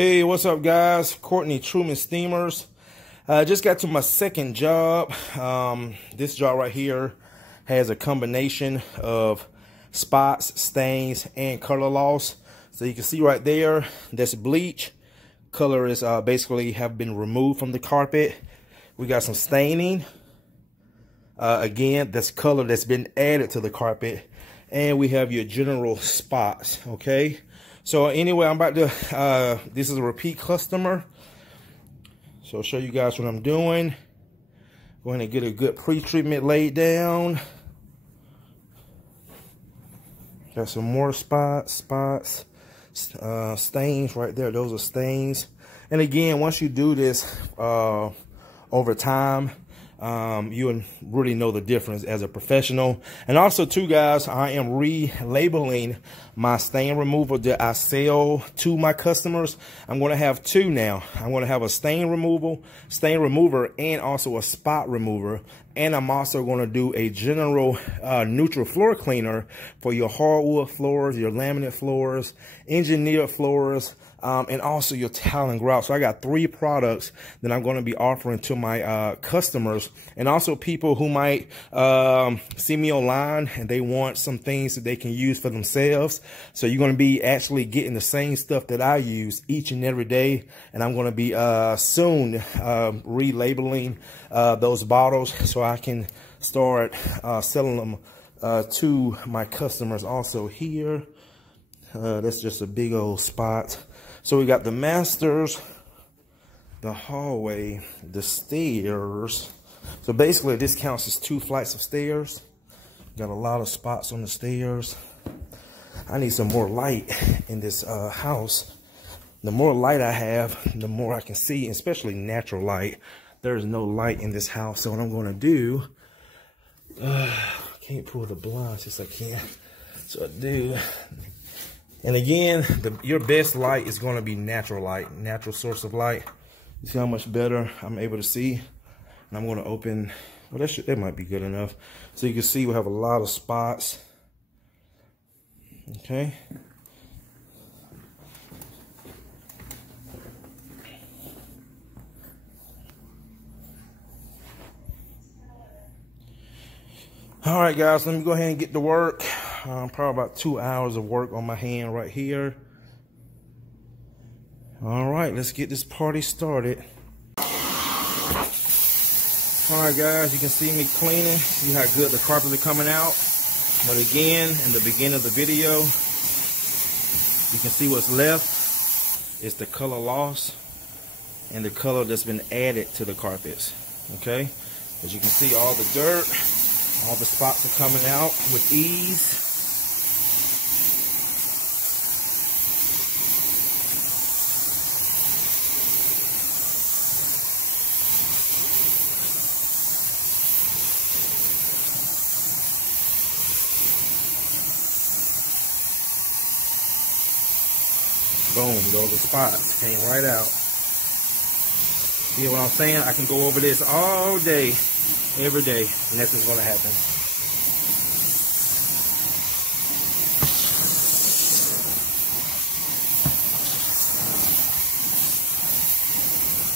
Hey, what's up, guys? Courtney Truman Steamers. Just got to my second job. This job right here has a combination of spots, stains, and color loss. So you can see right there, that's bleach. Color is basically have been removed from the carpet. We got some staining. Again, that's color that's been added to the carpet. And we have your general spots, okay? So anyway, I'm about to, this is a repeat customer. So I'll show you guys what I'm doing. Going to get a good pre-treatment laid down. Got some more spots, stains right there. Those are stains. And again, once you do this over time, you'll really know the difference as a professional. And also too, guys, I am relabeling my stain removal that I sell to my customers. I'm going to have two now. I'm going to have a stain remover, and also a spot remover. And I'm also going to do a general neutral floor cleaner for your hardwood floors, your laminate floors, engineered floors, and also your tile and grout. So I got 3 products that I'm going to be offering to my customers, and also people who might see me online and they want some things that they can use for themselves. So you're going to be actually getting the same stuff that I use each and every day, and I'm going to be soon relabeling those bottles so I can start selling them to my customers also here. That's just a big old spot. So we got the masters, the hallway, the stairs. So basically this counts as 2 flights of stairs. Got a lot of spots on the stairs. I need some more light in this house. The more light I have, the more I can see, especially natural light. There's no light in this house. So what I'm going to do, I can't pull the blinds as I can. So I do. And again, your best light is going to be natural light, natural source of light. You see how much better I'm able to see? And I'm going to open, well, that might be good enough. So you can see we have a lot of spots. Okay. All right, guys, let me go ahead and get to work. Probably about 2 hours of work on my hand right here. All right, let's get this party started. All right, guys, you can see me cleaning. See how good the carpets are coming out. But again, in the beginning of the video, you can see what's left is the color loss and the color that's been added to the carpets. Okay, as you can see, all the dirt, all the spots are coming out with ease. Boom, those are spots came right out. You know what I'm saying? I can go over this all day, every day, and nothing's gonna happen.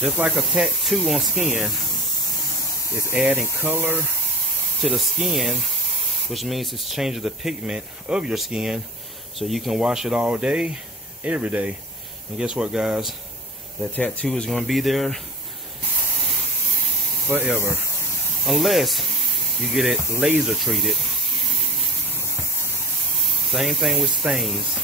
Just like a tattoo on skin, it's adding color to the skin, which means it's changing the pigment of your skin, so you can wash it all day, every day. And guess what, guys? That tattoo is going to be there forever, unless you get it laser treated. Same thing with stains.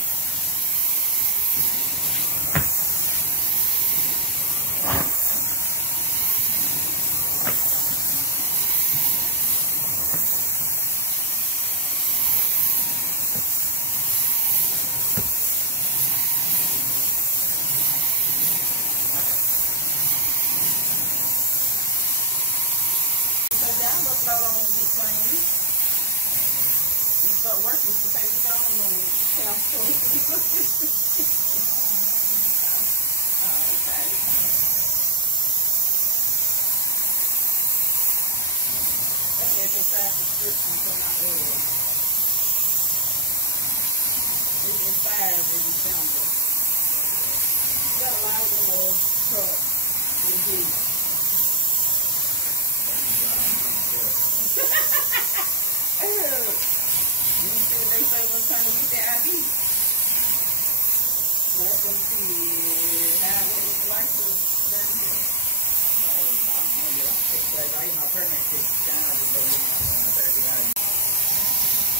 It expires in December.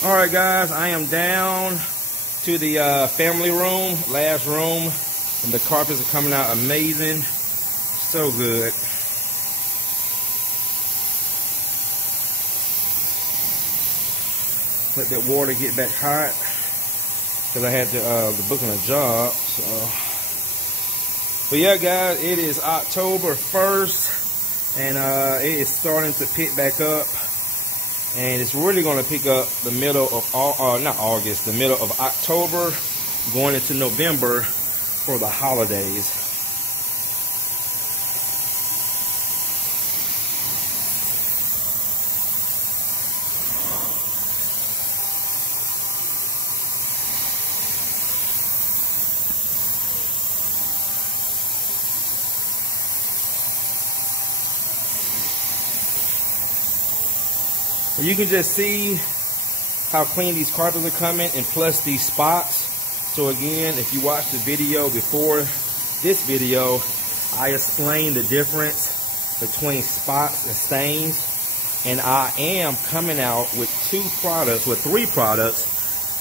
All right, guys, I am down to the family room, last room, and the carpets are coming out amazing. So good. Let that water get back hot because I had to book on a job. So, but yeah, guys, it is October 1st, and it is starting to pick back up. And it's really going to pick up the middle of, not August, the middle of October, going into November for the holidays. You can just see how clean these carpets are coming, and plus these spots. So again, if you watched the video before this video, I explained the difference between spots and stains. And I am coming out with three products,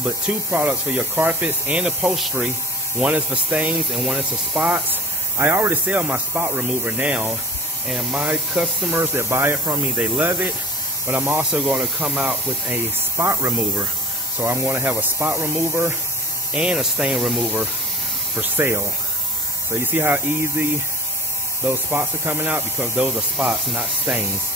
but 2 products for your carpets and upholstery. One is for stains and one is for spots. I already sell my spot remover now, and my customers that buy it from me, they love it. But I'm also going to come out with a spot remover. So I'm going to have a spot remover and a stain remover for sale. So you see how easy those spots are coming out, because those are spots, not stains.